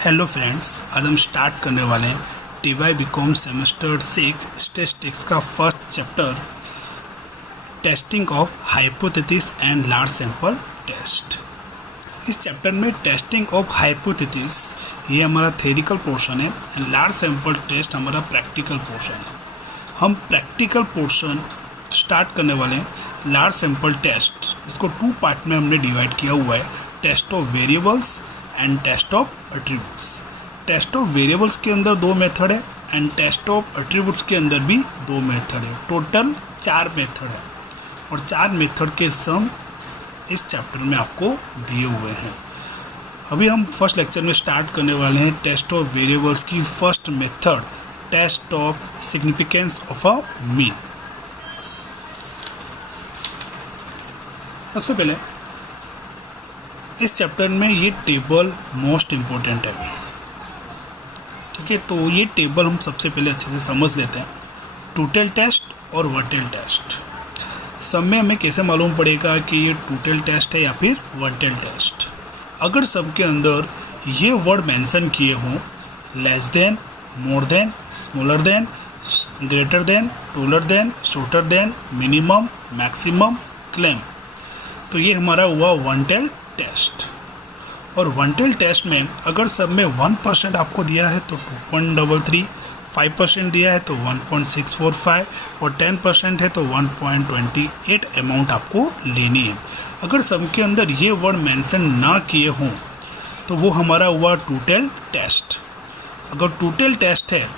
Hello friends, आज हम start करने वाले हैं टी.वाई. बीकॉम सेमेस्टर 6 स्टैटिस्टिक्स का first chapter testing of hypothesis and large sample test. इस चैप्टर में टेस्टिंग ऑफ हाइपोथेसिस ये हमारा थ्योरिटिकल पोर्शन है एंड लार्ज सैंपल टेस्ट हमारा प्रैक्टिकल पोर्शन है। हम प्रैक्टिकल पोर्शन स्टार्ट करने वाले हैं लार्ज सैंपल टेस्ट। इसको 2 पार्ट में हमने डिवाइड किया हुआ है, test of variables and test of attributes. Test of variables के अंदर 2 मेथड है एंड टेस्ट ऑफ एट्रीब्यूट्स के अंदर भी 2 मेथड है। टोटल 4 मेथड है और 4 मेथड के सम इस चैप्टर में आपको दिए हुए हैं। अभी हम फर्स्ट लेक्चर में स्टार्ट करने वाले हैं टेस्ट ऑफ वेरिएबल्स की first method, test of significance of a mean. सबसे पहले इस चैप्टर में ये टेबल मोस्ट इम्पोर्टेंट है, ठीक है। तो ये टेबल हम सबसे पहले अच्छे से समझ लेते हैं। टोटल टेस्ट और वन-टेल टेस्ट। सब में हमें कैसे मालूम पड़ेगा कि ये टोटल टेस्ट है या फिर वन-टेल टेस्ट? अगर सब के अंदर ये वर्ड मेंशन किए हों, less than, more than, smaller than, greater than, taller than, shorter than, minimum, maximum, claim, तो ये हमारा हुआ वन-टेल टेस्ट। और वन-टेल टेस्ट में अगर सब में 1% आपको दिया है तो 2.33, 5% दिया है तो 1.645 और 10% है तो 1.28 अमाउंट आपको लेनी है। अगर सब के अंदर ये वर्ड मेंशन ना किए हों तो वो हमारा हुआ टोटल टेस्ट। अगर टोटल टेस्ट है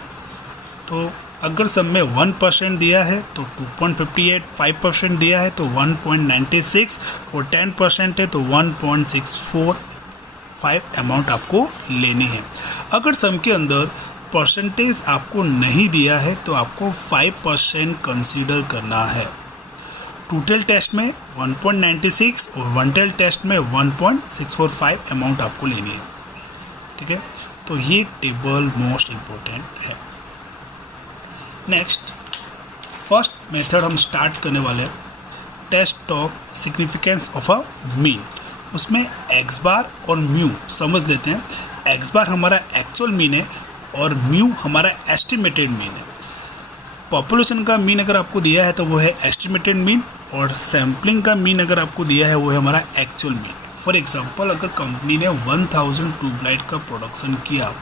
तो अगर सब में 1% दिया है तो 2.58, 5% दिया है तो 1.96 और 10% है तो 1.645 अमाउंट आपको लेनी है। अगर सम के अंदर परसेंटेज आपको नहीं दिया है तो आपको 5% कंसीडर करना है। टोटल टेस्ट में 1.96 और वन-टेल टेस्ट में 1.645 अमाउंट आपको लेनी है, ठीक है। तो ये टेबल मोस्ट इम्पोर्टेंट है। नेक्स्ट फर्स्ट मेथड हम स्टार्ट करने वाले हैं test of significance of a mean. उसमें एक्स बार और म्यू समझ लेते हैं। एक्स बार हमारा एक्चुअल मीन है और म्यू हमारा एस्टिमेटेड मीन है। पॉपुलेशन का मीन अगर आपको दिया है तो वो है एस्टिमेटेड मीन और सैम्पलिंग का मीन अगर आपको दिया है वो है हमारा एक्चुअल मीन। फॉर एग्जांपल अगर कंपनी ने 1000 ट्यूबलाइट का प्रोडक्शन किया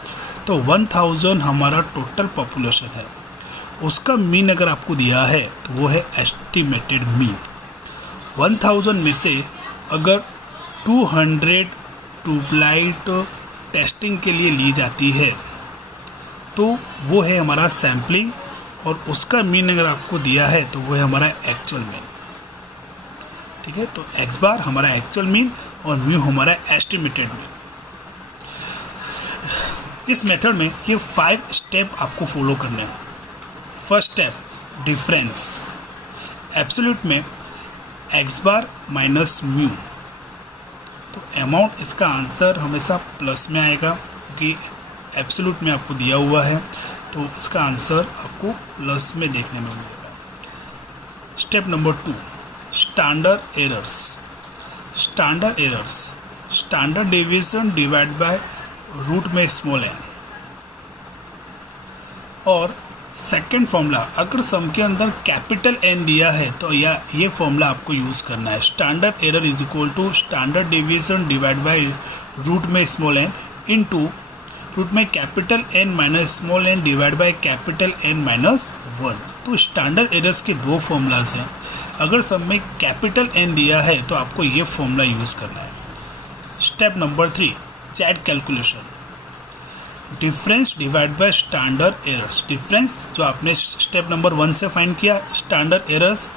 तो 1000 हमारा टोटल पॉपुलेशन है, उसका मीन अगर आपको दिया है तो वो है एस्टिमेटेड मीन। 1000 में से अगर 200 ट्यूबलाइट टेस्टिंग के लिए ली जाती है तो वो है हमारा सैम्पलिंग और उसका मीन अगर आपको दिया है तो वो है हमारा एक्चुअल मीन, ठीक है। तो एक्स बार हमारा एक्चुअल मीन और म्यू हमारा एस्टिमेटेड मीन। इस मेथड में ये 5 स्टेप आपको फॉलो करने हैं। First step difference. एब्सोल्यूट में एक्स बार माइनस म्यू, तो अमाउंट इसका आंसर हमेशा प्लस में आएगा क्योंकि एब्सोल्यूट में आपको दिया हुआ है तो इसका आंसर आपको प्लस में देखने में मिलेगा। Step number 2 standard errors. Standard errors, standard deviation divide by root में स्मॉल एन। और सेकेंड फॉर्मूला, अगर सम के अंदर कैपिटल एन दिया है तो ये फॉर्मूला आपको यूज़ करना है। Standard error is equal to standard deviation divide by root में स्मॉल एन इनटू रूट में capital N minus small N divide by capital N minus 1। तो स्टैंडर्ड एरर्स के 2 फॉर्मूलाज हैं। अगर सब में कैपिटल एन दिया है तो आपको ये फॉर्मूला यूज़ करना है। Step number 3 Z calculation. Difference divide by standard errors. Difference जो आपने स्टेप नंबर 1 से फाइंड किया, स्टैंडर्ड एरर्स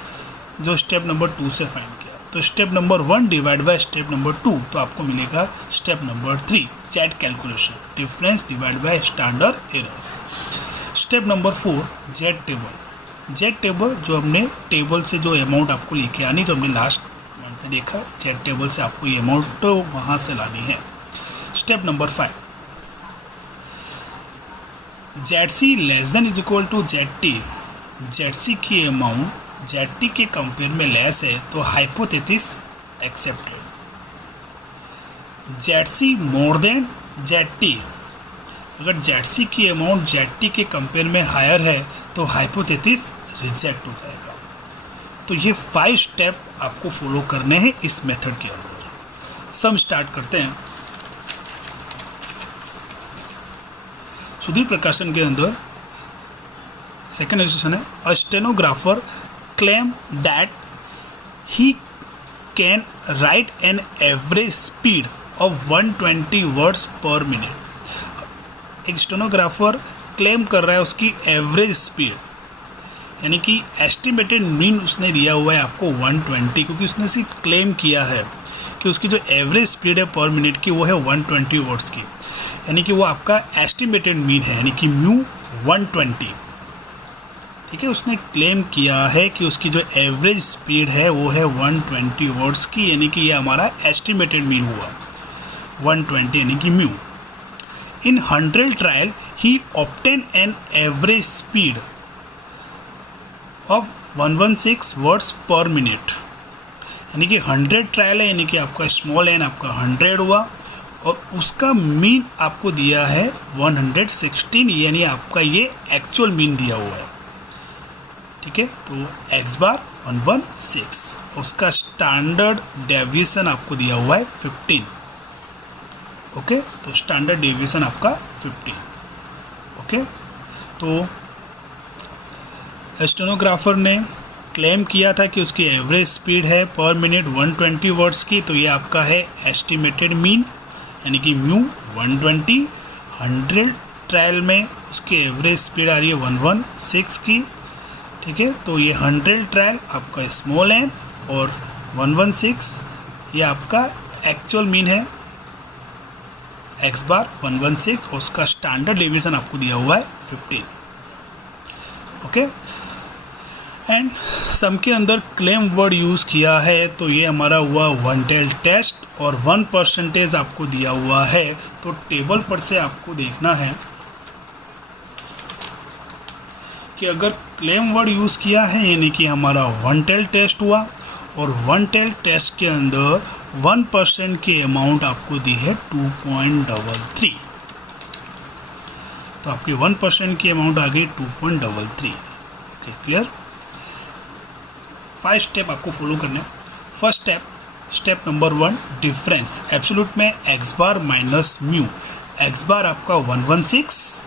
जो स्टेप नंबर 2 से फाइंड किया। तो step number 1 divide by step number 2 तो आपको मिलेगा step number 3 Z calculation. Difference divide by standard errors. Step number 4 Z table. Z table जो हमने टेबल से जो अमाउंट आपको लेके आनी, जो हमने लास्ट में देखा, जेड टेबल से आपको ये अमाउंट तो वहाँ से लानी है। Step number 5 Z C less than is equal to Z T. Z C की अमाउंट जेड टी के कंपेयर में लेस है तो hypothesis accepted. Z C more than Z T अगर जेड की अमाउंट जेड के कंपेयर में हायर है तो हाइपोथेसिस रिजेक्ट हो जाएगा। तो ये 5 स्टेप आपको फॉलो करने हैं इस मेथड के अंदर। सम स्टार्ट करते हैं। सुधीर प्रकाशन के अंदर सेकेंड एक्सप्रेशन है, a stenographer claim that he can write an average speed of 120 words per minute. एक स्टेनोग्राफर क्लेम कर रहा है उसकी एवरेज स्पीड, यानी कि एस्टिमेटेड मीन उसने दिया हुआ है आपको 120, क्योंकि उसने सिर्फ क्लेम किया है कि उसकी जो एवरेज स्पीड है पर मिनट की वो है 120 वर्ड्स की, यानी कि वो आपका एस्टिमेटेड मीन है, यानी कि म्यू 120। ठीक है, उसने क्लेम किया है कि उसकी जो एवरेज स्पीड है वो है 120 वर्ड्स की, यानी कि ये हमारा एस्टिमेटेड मीन हुआ 120, यानी कि mu. In 100 trial he obtain N average speed of 116 words per minute, यानी कि 100 ट्रायल है, यानी कि आपका स्मॉल एन आपका 100 हुआ और उसका मीन आपको दिया है 116, यानी आपका ये एक्चुअल मीन दिया हुआ है। ठीक है, तो x बार 116, उसका स्टैंडर्ड डेविएशन आपको दिया हुआ है 15। ओके, तो स्टैंडर्ड डेविएशन आपका 15। ओके, तो स्टेनोग्राफर ने क्लेम किया था कि उसकी एवरेज स्पीड है पर मिनट 120 वर्ड्स की, तो ये आपका है एस्टिमेटेड मीन, यानी कि म्यू 120। 100 ट्रायल में उसकी एवरेज स्पीड आ रही है 116 की। ठीक है, तो ये 100 ट्रायल आपका स्मॉल एन और 116 ये आपका एक्चुअल मीन है x बार 116, और उसका स्टैंडर्ड डेविएशन आपको दिया हुआ है 15। ओके, एंड सम के अंदर क्लेम वर्ड यूज़ किया है, तो ये हमारा हुआ 1 टेल टेस्ट और 1% आपको दिया हुआ है। तो टेबल पर से आपको देखना है कि अगर क्लेम वर्ड यूज़ किया है, यानी कि हमारा 1 टेल टेस्ट हुआ और 1 टेल टेस्ट के अंदर 1% की अमाउंट आपको दी है 2.33, तो आपकी 1% की अमाउंट आ गई 2.33। Okay, clear. 5 स्टेप आपको फॉलो करने हैं। First step, step number 1, difference. Absolute में x बार माइनस म्यू, x बार आपका 116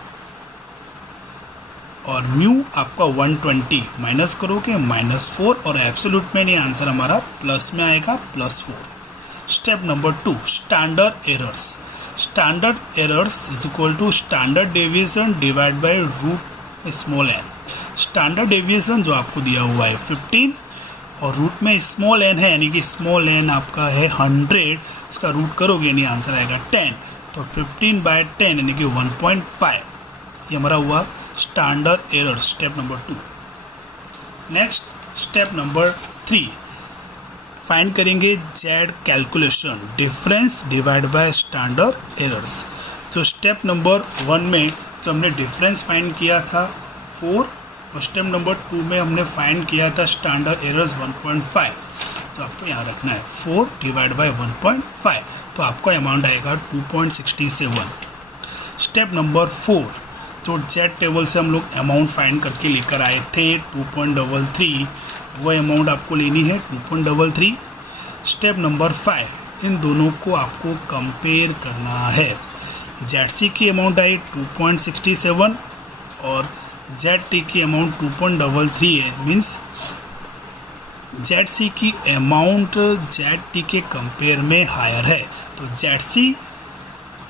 और म्यू आपका 120, माइनस करोगे -4, और एब्सोल्यूट में नहीं, आंसर हमारा प्लस में आएगा +4। Step number 2, standard errors. Standard errors is equal to standard deviation divide by root small N. Standard deviation जो आपको दिया हुआ है 15 और रूट में स्मॉल एन है, यानी कि स्मॉल एन आपका है 100, उसका रूट करोगे यानी आंसर आएगा 10, तो 15/10 यानी कि 1.5, ये हमारा हुआ standard error, step number 2। Next step number 3, find करेंगे Z calculation, difference divide by standard errors. तो स्टेप नंबर 1 में जो हमने डिफरेंस फाइंड किया था 4, और स्टेप नंबर 2 में हमने फाइंड किया था स्टैंडर्ड एरर्स 1.5, तो आपको यहाँ रखना है 4 डिवाइड बाय 1.5, तो आपका अमाउंट आएगा 2.67। स्टेप नंबर 4, जो जेड टेबल से हम लोग अमाउंट फाइंड करके लेकर आए थे 2.33, वह अमाउंट आपको लेनी है 2.33। स्टेप नंबर 5, इन दोनों को आपको कंपेयर करना है। जेड की अमाउंट आई 2.67 और जेड टी की अमाउंट 2.33 है, मीन्स जेड सी की अमाउंट जेड टी के कंपेयर में हायर है, तो Z C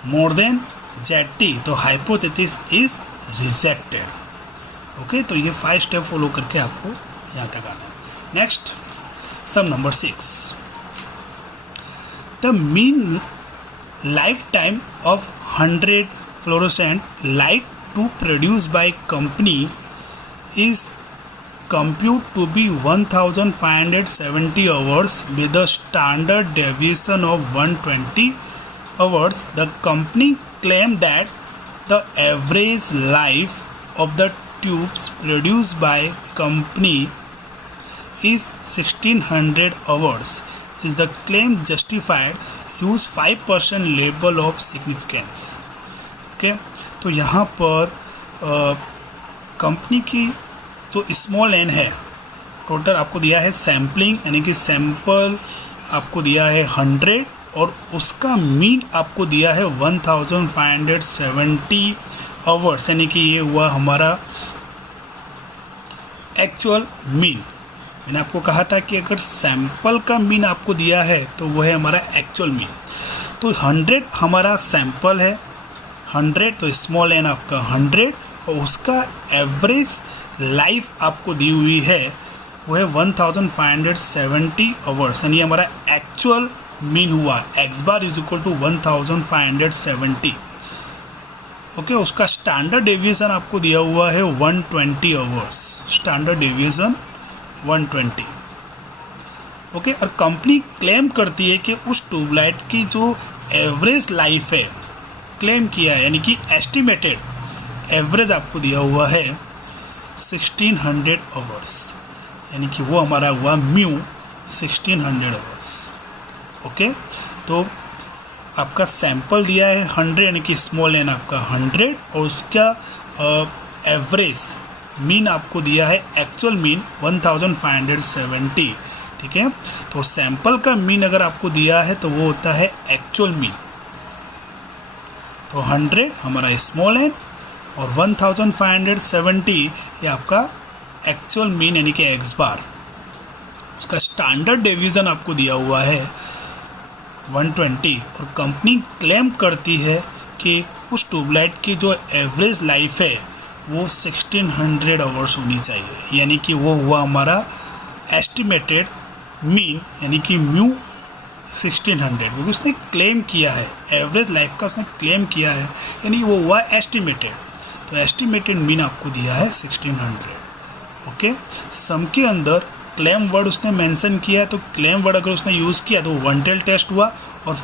more than Z T, तो हाइपोथेसिस इज रिजेक्टेड। ओके, तो ये 5 स्टेप फॉलो करके आपको यहाँ तक आना है। Next sum number 6, the mean life time of 100 fluorescent light to produce by company is compute to be 1570 hours with a standard deviation of 120 hours. The company claimed that the average life of the tubes produced by company is 1600 hours. Is the claim justified? Use 5% label of significance. Okay, तो यहाँ पर company की जो small N है, total आपको दिया है sampling यानी कि सैंपल आपको दिया है 100 और उसका मीन आपको दिया है 1570 आवर्स, यानी कि ये हुआ हमारा एक्चुअल मीन। मैंने आपको कहा था कि अगर सैंपल का मीन आपको दिया है तो वो है हमारा एक्चुअल मीन। तो 100 हमारा सैंपल है, 100 तो स्मॉल एन आपका 100 और उसका एवरेज लाइफ आपको दी हुई है वो है 1570 आवर्स, यानी हमारा एक्चुअल मीन हुआ x bar is equal to 1570। Okay, उसका स्टैंडर्ड डेविएशन आपको दिया हुआ है 120 आवर्स, स्टैंडर्ड डेविएशन 120। ओके, और कंपनी क्लेम करती है कि उस ट्यूबलाइट की जो एवरेज लाइफ है, क्लेम किया है यानी कि एस्टिमेटेड एवरेज आपको दिया हुआ है 1600 आवर्स, यानी कि वो हमारा हुआ म्यू 1600 आवर्स। ओके, तो आपका सैंपल दिया है 100 यानी कि स्मॉल एन आपका 100 और उसका एवरेज मीन आपको दिया है एक्चुअल मीन 1570। ठीक है, तो सैंपल का मीन अगर आपको दिया है तो वो होता है एक्चुअल मीन। तो 100 हमारा स्मॉल एन और 1570 ये आपका एक्चुअल मीन यानी कि एक्स बार। उसका स्टैंडर्ड डेविएशन आपको दिया हुआ है 120 और कंपनी क्लेम करती है कि उस ट्यूबलाइट की जो एवरेज लाइफ है वो 1600 आवर्स होनी चाहिए, यानी कि वो हुआ हमारा एस्टिमेटेड मीन यानी कि म्यू 1600, क्योंकि उसने क्लेम किया है एवरेज लाइफ का, उसने क्लेम किया है यानी वो हुआ एस्टिमेटेड। तो एस्टिमेटेड मीन आपको दिया है 1600। ओके, सम के अंदर क्लेम वर्ड उसने मेंशन किया है, तो क्लेम वर्ड अगर उसने यूज़ किया तो वन टेल टेस्ट हुआ और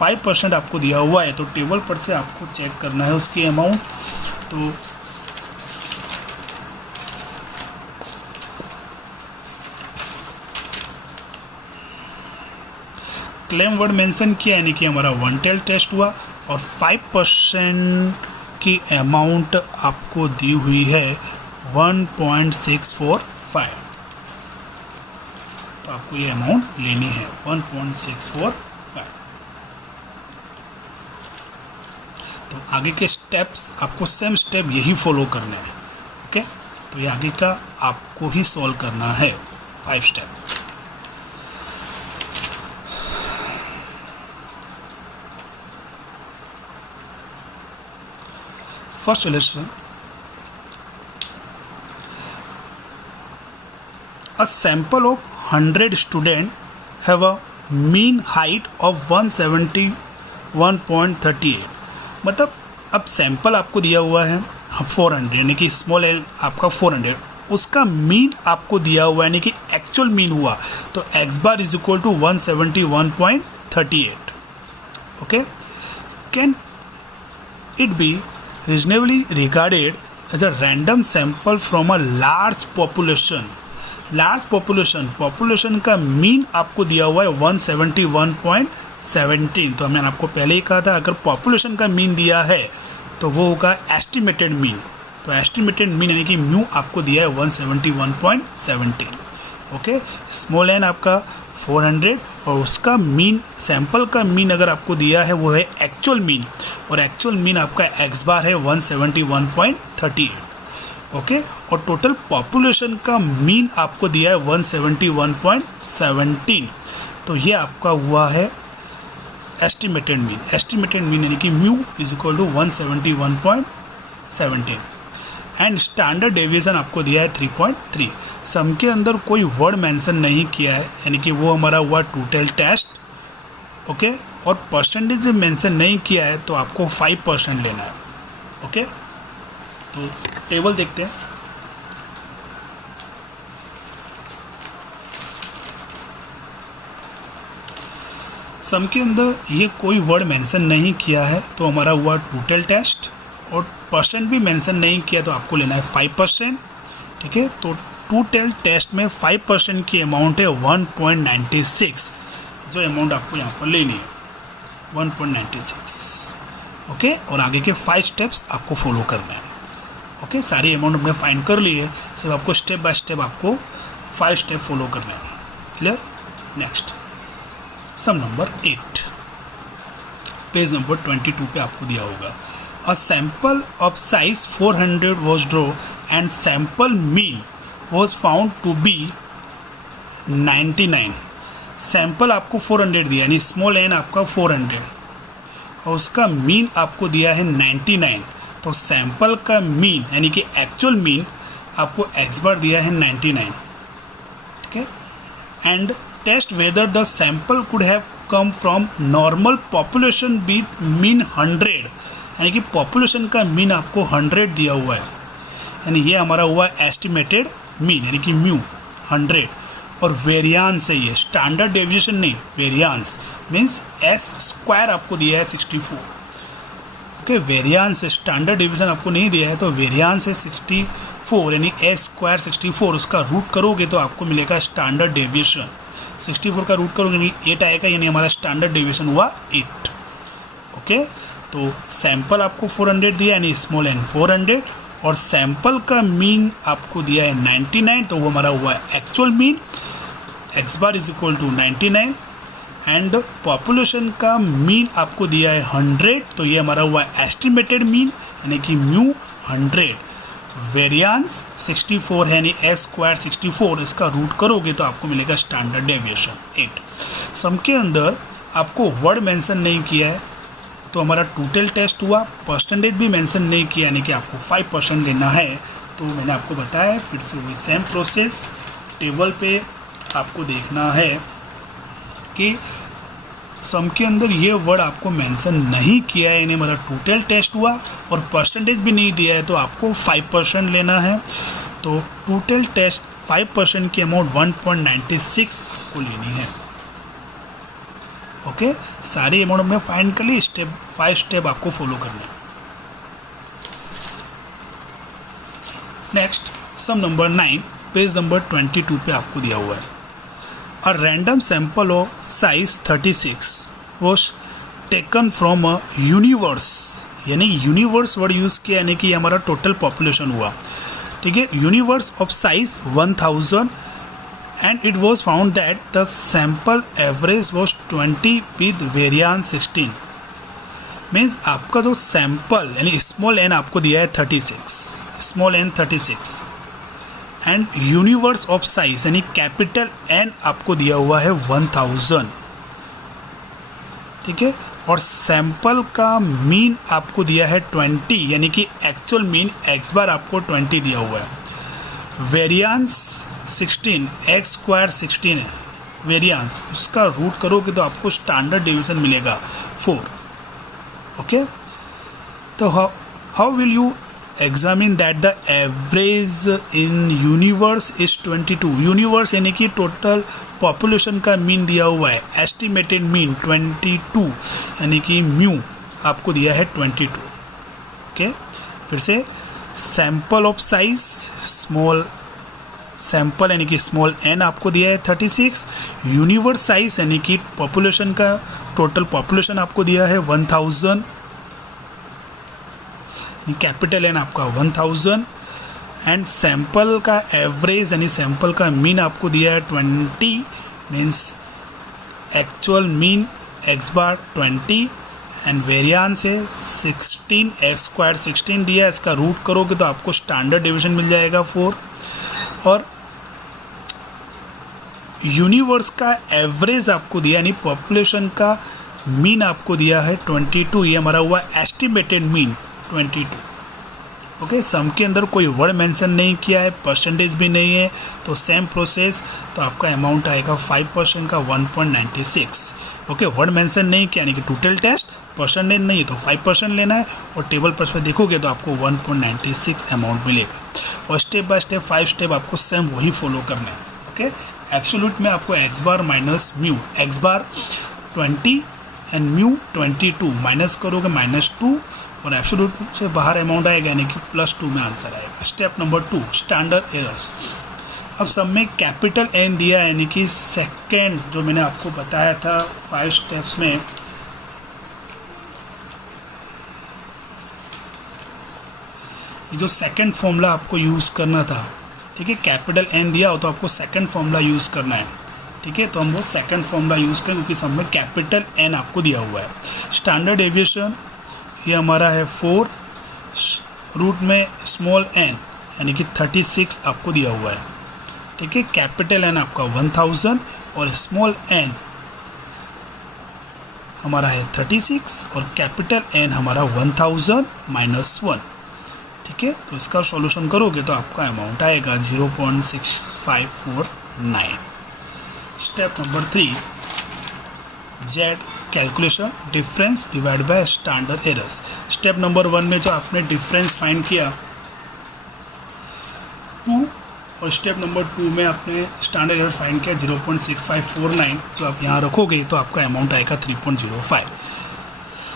5% आपको दिया हुआ है, तो टेबल पर से आपको चेक करना है उसकी अमाउंट। तो क्लेम वर्ड मेंशन किया यानी कि हमारा वन टेल टेस्ट हुआ और 5% की अमाउंट आपको दी हुई है 1.645। तो आपको ये अमाउंट लेनी है 1.645। तो आगे के स्टेप्स आपको सेम स्टेप यही फॉलो करने हैं। ओके, तो ये आगे का आपको ही सॉल्व करना है 5 step. First illustration, a sample of 100 students have a mean height of 171.38। मतलब अब सैंपल आपको दिया हुआ है 400 यानी कि स्मॉल एन आपका 400, उसका मीन आपको दिया हुआ है यानी कि एक्चुअल मीन हुआ, तो X bar is equal to 171.38। Okay, can it be reasonably regarded as a random sample from a large population. Large population का मीन आपको दिया हुआ है 171.17। तो मैंने आपको पहले ही कहा था अगर पॉपुलेशन का मीन दिया है तो वो होगा एस्टिमेटेड मीन। तो एस्टिमेटेड मीन यानी कि म्यू आपको दिया है 171.17। ओके, स्मॉल एन आपका 400 और उसका मीन सैंपल का मीन अगर आपको दिया है वो है एक्चुअल मीन और एक्चुअल मीन आपका एक्स बार है 171.38। ओके, और टोटल पॉपुलेशन का मीन आपको दिया है 171.17। तो ये आपका हुआ है एस्टिमेटेड मीन। एस्टिमेटेड मीन यानी कि mu is equal to 171.17 and standard deviation आपको दिया है 3.3। सम के अंदर कोई वर्ड मेंशन नहीं किया है यानी कि वो हमारा हुआ टोटल टेस्ट। ओके, और परसेंटेज मेंशन नहीं किया है तो आपको 5% लेना है। ओके, तो टेबल देखते हैं। सम के अंदर ये कोई वर्ड मेंशन नहीं किया है तो हमारा हुआ टोटल टेस्ट और परसेंट भी मेंशन नहीं किया तो आपको लेना है 5%। ठीक है, तो टोटल टेस्ट में 5% की अमाउंट है 1.96, जो अमाउंट आपको यहाँ पर लेनी है 1.96। ओके, और आगे के 5 स्टेप्स आपको फॉलो करना है। ओके, सारी अमाउंट हमने फाइंड कर ली है, सिर्फ आपको स्टेप बाय स्टेप आपको 5 स्टेप फॉलो करना है। Clear? Next sum number 8, page number 22 पे आपको दिया होगा। A sample of size 400 was draw and sample mean was found to be 99। Sample आपको 400 दिया, यानी स्मॉल एन आपका 400 और उसका मीन आपको दिया है 99। तो सैंपल का मीन यानी कि एक्चुअल मीन आपको एक्स बार दिया है 99। ठीक है, and test whether the sample could have come from normal population with mean 100, यानी कि पॉपुलेशन का मीन आपको 100 दिया हुआ है, यानी ये हमारा हुआ एस्टिमेटेड मीन यानी कि म्यू 100, और वेरियांस है ये, स्टैंडर्ड डेविएशन नहीं, वेरियांस मीन्स एस स्क्वायर आपको दिया है 64। ओके, वेरियांस है, स्टैंडर्ड डेविएशन आपको नहीं दिया है, तो वेरियांस है 64 यानी एस स्क्वायर 64, उसका रूट करोगे तो आपको मिलेगा स्टैंडर्ड डेविएशन। 64 का रूट करोगे यानी 8 आएगा, यानी हमारा स्टैंडर्ड डेविएशन हुआ 8। ओके, तो सैंपल आपको 400 दिया यानी स्मॉल एन 400, और सैंपल का मीन आपको दिया है 99, तो वो हमारा हुआ है actual mean, X bar is equal to 99, and population का मीन आपको दिया है 100, तो ये हमारा हुआ है एस्टिमेटेड मीन यानी कि म्यू 100। वेरियांस 64 है यानी एस स्क्वायर 64, इसका रूट करोगे तो आपको मिलेगा स्टैंडर्ड डेविएशन 8। सम के अंदर आपको वर्ड मेंशन नहीं किया है, तो हमारा टोटल टेस्ट हुआ, परसेंटेज भी मेंशन नहीं किया यानी कि आपको 5% लेना है। तो मैंने आपको बताया, फिर से वही सेम प्रोसेस, टेबल पे आपको देखना है कि सम के अंदर ये वर्ड आपको मेंशन नहीं किया है, यानी हमारा टोटल टेस्ट हुआ और परसेंटेज भी नहीं दिया है, तो आपको 5% लेना है। तो टोटल टेस्ट 5% की अमाउंट 1.96 आपको लेनी है। ओके, सारी अमाउंट हमने फाइंड कर ली, 5 स्टेप आपको फॉलो करना है। Next sum number 9, page number 22 पे आपको दिया हुआ है। A random sample of size 36 was taken from a universe, यानी यूनिवर्स वर्ड यूज़ किया यानी कि हमारा टोटल पॉपुलेशन हुआ। ठीक है, universe of size 1000 and it was found that the sample average was 20 with variance 16। Means आपका जो सैम्पल यानी स्मॉल एन आपको दिया है 36, small N 36, and universe of size यानी कैपिटल एन आपको दिया हुआ है 1000। ठीक है, और सैंपल का मीन आपको दिया है 20 यानी कि एक्चुअल मीन एक्स बार आपको 20 दिया हुआ है। वेरियांस 16, एक्स स्क्वायर 16 है वेरियांस, उसका रूट करोगे तो आपको स्टैंडर्ड डेविएशन मिलेगा 4। ओके, तो how will you examine that the average in universe is 22। Universe यानी कि टोटल पॉपुलेशन का मीन दिया हुआ है, एस्टिमेटेड मीन 22 यानी कि म्यू आपको दिया है 22। ओके, फिर से sample of size small sample यानी कि स्मॉल एन आपको दिया है 36, यूनिवर्स साइज यानी कि पॉपुलेशन का टोटल पॉपुलेशन आपको दिया है 1000, कैपिटल एन आपका 1000, एंड सैंपल का एवरेज यानी सैंपल का मीन आपको दिया है 20, means actual mean X bar 20, and variance है 16, एक्स स्क्वायर 16 दिया है, इसका रूट करोगे तो आपको स्टैंडर्ड डेविएशन मिल जाएगा 4, और यूनिवर्स का एवरेज आपको दिया यानी पॉपुलेशन का मीन आपको दिया है 22, ये हमारा हुआ एस्टिमेटेड मीन 22। ओके, सम के अंदर कोई वर्ड मेंशन नहीं किया है, परसेंटेज भी नहीं है, तो सेम प्रोसेस, तो आपका अमाउंट आएगा 5% का 1.96। ओके, वर्ड मेंशन नहीं किया यानी कि टोटल टेस्ट, परसेंटेज नहीं है तो 5% लेना है, और टेबल पर देखोगे तो आपको 1.96 अमाउंट मिलेगा। और स्टेप बाय स्टेप 5 स्टेप आपको सेम वही फॉलो करना है। ओके, एब्सोल्यूट में आपको X bar minus mu, x bar 20 and mu 22 minus करोगे -2, और एब्सोल्यूट से बाहर अमाउंट आएगा यानी कि +2 में आंसर आएगा। Step number 2, standard errors. अब सब में कैपिटल एन दिया यानी कि सेकेंड, जो मैंने आपको बताया था 5 स्टेप्स में, ये जो सेकंड फॉर्मूला आपको यूज़ करना था, ठीक है, कैपिटल एन दिया हो तो आपको सेकंड फॉर्मूला यूज़ करना है, ठीक है। तो हम वो सेकंड फॉर्मूला यूज़ करें क्योंकि सब में कैपिटल एन आपको दिया हुआ है। स्टैंडर्ड डेविएशन ये हमारा है 4, रूट में स्मॉल एन यानी कि 36 आपको दिया हुआ है, ठीक है। कैपिटल एन आपका 1000 और स्मॉल एन हमारा है 36 और कैपिटल एन हमारा 1000 - 1, ठीक है। तो इसका सॉल्यूशन करोगे तो आपका अमाउंट आएगा 0.6549। Step number 3, Z calculation, difference divide by standard errors. Step number 1 में जो आपने डिफरेंस फाइंड किया 2 और स्टेप नंबर 2 में आपने स्टैंडर्ड एरर फाइंड किया 0.6549, जो आप यहाँ रखोगे तो आपका अमाउंट आएगा 3.05।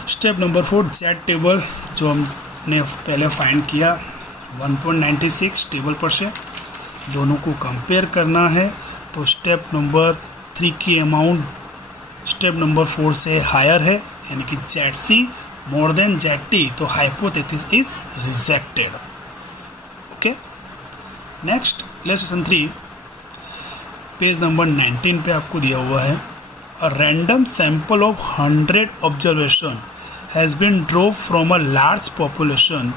स्टेप नंबर 4, जेड टेबल जो हमने पहले फाइंड किया 1.96 टेबल पर से, दोनों को कंपेयर करना है। तो स्टेप नंबर 3 की अमाउंट स्टेप नंबर 4 से हायर है यानी कि ZC मोर देन ZT, तो hypothesis is rejected. Okay, next illustration 3 page number 19 पे आपको दिया हुआ है। A random sample of 100 observation has been draw from a large population.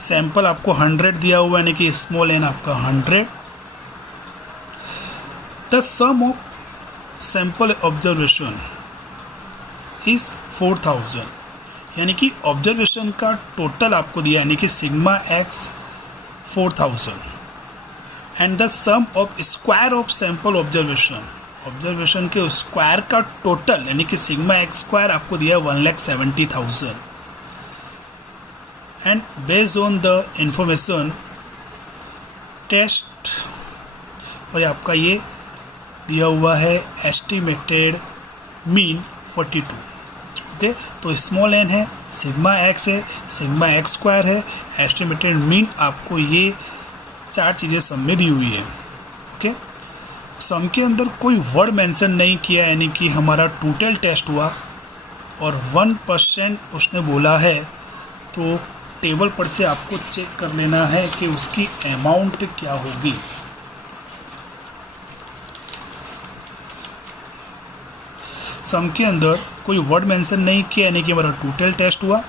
Sample आपको 100 दिया हुआ है यानी कि स्मॉल एन आपका 100। The sum of sample observation is 4000 यानी कि ऑब्जर्वेशन का टोटल आपको दिया यानी कि sigma X 4000 and the sum of square of sample observation के स्क्वायर का टोटल यानी कि सिग्मा एक्स स्क्वायर आपको दिया 1,70,000 and based on the information test, और आपका ये दिया हुआ है एस्टिमेटेड मीन 42। ओके, तो स्मॉल एन है, सिग्मा एक्स है, सिग्मा एक्स स्क्वायर है, एस्टिमेटेड मीन आपको ये 4 चीज़ें सम में दी हुई है। ओके, सम के अंदर कोई वर्ड मेंशन नहीं किया यानी कि हमारा टोटल टेस्ट हुआ और 1% उसने बोला है, तो टेबल पर से आपको चेक कर लेना है कि उसकी अमाउंट क्या होगी। सम के अंदर कोई वर्ड मेंशन नहीं किया यानी कि हमारा टोटल टेस्ट हुआ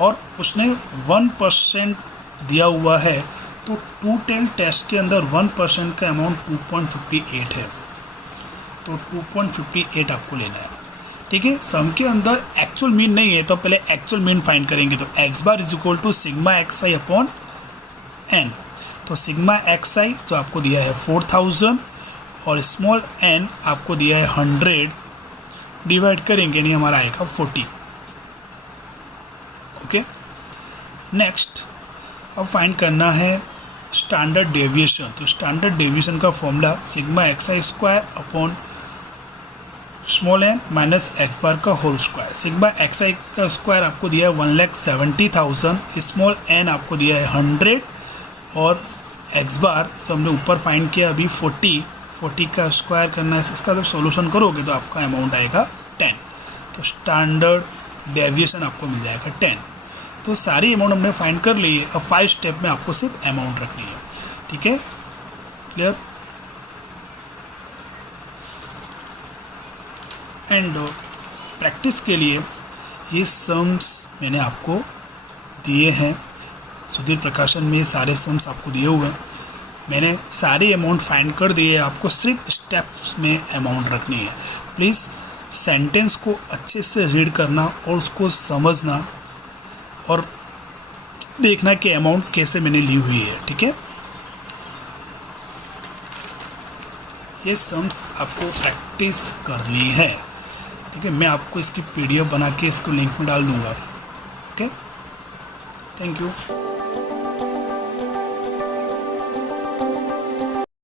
और उसने 1% दिया हुआ है, तो टोटल टेस्ट के अंदर 1% का अमाउंट 2.58 है, तो 2.58 आपको लेना है। ठीक है, सम के अंदर एक्चुअल मीन नहीं है तो पहले एक्चुअल मीन फाइंड करेंगे। तो X bar is equal to sigma X I upon N. तो सिग्मा एक्स आई जो आपको दिया है 4000 और स्मॉल एन आपको दिया है 100, डिवाइड करेंगे नहीं हमारा आएगा 40। ओके, नेक्स्ट अब फाइंड करना है स्टैंडर्ड डेविएशन। तो स्टैंडर्ड डेविएशन का formula sigma X I square upon small N minus X bar का whole square. Sigma X I का स्क्वायर आपको दिया है 1,70,000, स्मॉल एन आपको दिया है 100 और एक्स बार जो हमने ऊपर फाइंड किया अभी 40 का स्क्वायर करना है। इसका जब सॉल्यूशन करोगे तो आपका अमाउंट आएगा 10। तो स्टैंडर्ड डेविएशन आपको मिल जाएगा 10। तो सारी अमाउंट हमने फाइंड कर ली है। अब 5 स्टेप में आपको सिर्फ अमाउंट रखनी है। ठीक है, क्लियर। एंड प्रैक्टिस के लिए ये सम्स मैंने आपको दिए हैं, सुधीर प्रकाशन में ये सारे सम्स आपको दिए हुए हैं। मैंने सारे अमाउंट फाइंड कर दिए, आपको सिर्फ स्टेप्स में अमाउंट रखनी है। प्लीज़ सेंटेंस को अच्छे से रीड करना और उसको समझना और देखना कि अमाउंट कैसे मैंने ली हुई है। ठीक है, ये सम्स आपको प्रैक्टिस करनी है। ठीक है, मैं आपको इसकी PDF बना के इसको लिंक में डाल दूंगा। Okay, thank you.